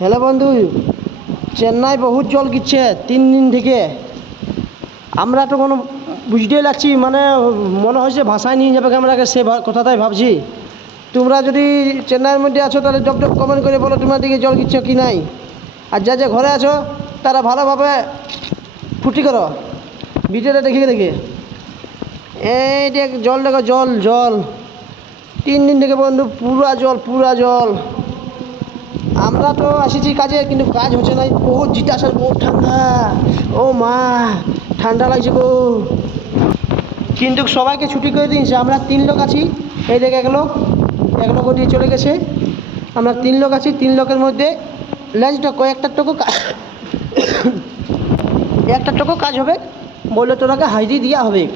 Hello বন্ধু, চেন্নাই বহুত জল গিচ্ছে তিন দিন থেকে। আমরা তো কোনো বুঝতেই লাগছি মানে মনে হয়েছে ভাষায় নিয়ে যাবে আমরাকে সে কথাটাই ভাবছি। তোমরা যদি চেন্নাইয়ের মধ্যে আছো, তাহলে জব জব কমেন্ট করে বলো তোমরা দিকে জল গিচ্ছে কি নাই। আর যা যা ঘরে আছো, তারা ভালোভাবে ফুটি করো। ভিডিওটা দেখে দেখে এই দেখ, জল দেখো, জল জল। তিন দিন থেকে বন্ধু, পুরা জল পুরা জল। আমরা তো আসিছি কাজে, কিন্তু কাজ হচ্ছে না। বহুত জিটাসার বহুত ঠান্ডা। ও মা, ঠান্ডা লাগছে গো। কিন্তু সবাইকে ছুটি করে দিয়েছে। আমরা তিন লোক আছি। এই দেখে এক লোক এক লোক দিয়ে চলে গেছে। আমরা তিন লোক আছি। তিন লোকের মধ্যে লাঞ্চটা কয়েকটা টুকু কা- একটা টুকু কাজ হবে। বললে তোরাকে হাজিরি দেওয়া হবে।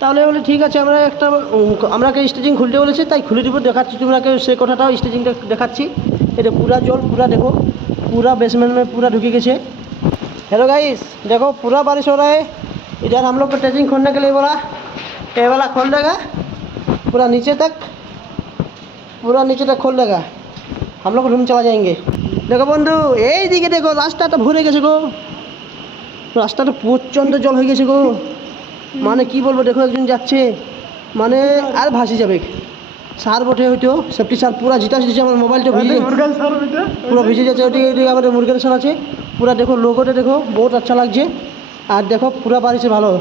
তাহলে বলে ঠিক আছে আমরা একটা উম, আমরাকে স্টেজিং খুলতে বলেছে তাই খুলে দিব দেখাচ্ছি তোমরাকে সে কথাটাও স্টেজিংটা দেখাচ্ছি এটা পুরা জল পুরা দেখো पूरा बेसमेंट में पूरा ढुकी गए हेलो गाइस देखो पूरा बारिश हो रहा है इधर हम लोग को टेचिंग खोलने के लिए बोला ये वाला खोल देगा पूरा नीचे तक पूरा नीचे तक खोल देगा हम लोग रूम चला जाएंगे দেখো বন্ধু এই দিকে দেখো রাস্তাটা ভরে গেছে গো রাস্তাটা প্রচণ্ড জল হয়ে গেছে গো মানে কি বলব দেখো একজন যাচ্ছে মানে আর ভাসি যাবে। সার বটে হয়তো সেফটি সার পুরা জিটা দিচ্ছে আমার মোবাইলটা ভিজে পুরো ভিজে যাচ্ছে ওদিকে ওদিকে আমাদের মুরগের সার আছে। পুরা দেখো লোগোটা দেখো বহুত আচ্ছা লাগছে। আর দেখো পুরা বাড়িছে ভালো।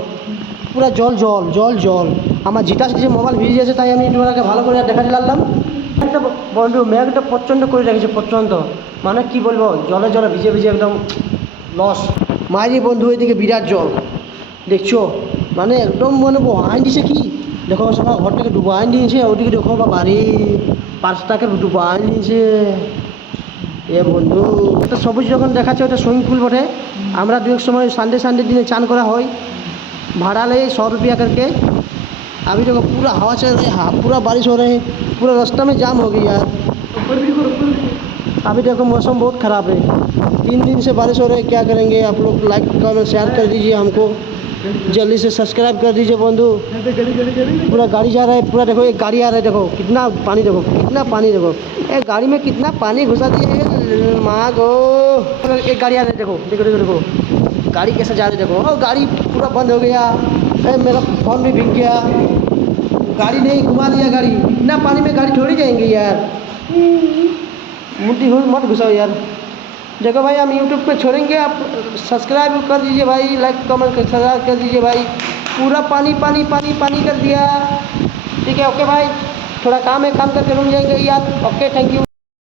পুরা জল জল জল জল। আমার জিটা যে মোবাইল ভিজে যাচ্ছে তাই আমি তোমাকে ভালো করে দেখাতে লাগলাম। একটা বন্ধু মেঘটা প্রচণ্ড করে রেখেছে প্রচণ্ড। মানে কি বলব জলে জলে ভিজে ভিজে একদম লস মাঝি বন্ধু এদিকে বিরাট জল। দেখছ? মানে একদম মানে আইন দিছে কি দেখো সবাই ঘরটাকে ডুবাই দিয়েছে ওদিকে দেখো বা বাড়ি পাঁচটাকে ডুবাই দিয়েছে এ বন্ধু ওটা সবুজ যখন দেখাচ্ছে ওটা সুইমিং পুল বটে আমরা দু এক সময় সানডে সানডে দিনে চান করা হয় भाड़ा ले सौ रुपया करके अभी देखो पूरा हवा चल रही है हाँ, पूरा बारिश हो रही है पूरा रास्ता में जाम हो गई यार अभी देखो मौसम बहुत ख़राब है तीन दिन से बारिश हो रही है क्या करेंगे आप लोग लाइक कमेंट शेयर कर दीजिए हमको जल्दी से सब्सक्राइब कर दीजिए बंधु। पूरा गाड़ी जा रहा है पूरा देखो एक गाड़ी आ रहा है देखो कितना पानी देखो कितना पानी देखो। एक गाड़ी में कितना पानी घुसा दिए माँ गो। एक गाड़ी आ रही है देखो देखो देखो देखो। गाड़ी कैसे जा रही देखो। ओ गाड़ी पूरा बंद हो गया। ए, मेरा फ़ोन भी भीग गया। गाड़ी नहीं घुमा दिया गाड़ी। इतना पानी में गाड़ी थोड़ी जाएँगे यार। मुट्ठी मत घुसाओ यार। देखो भाई, हम यूट्यूब पे छोड़ेंगे, आप सब्सक्राइब कर दीजिए भाई लाइक कमेंट कर सब्सक्राइब कर दीजिए भाई। पूरा पानी पानी पानी पानी कर दिया। ठीक है ओके भाई। थोड़ा काम है, काम करके रुक जाएँगे यार। Okay thank you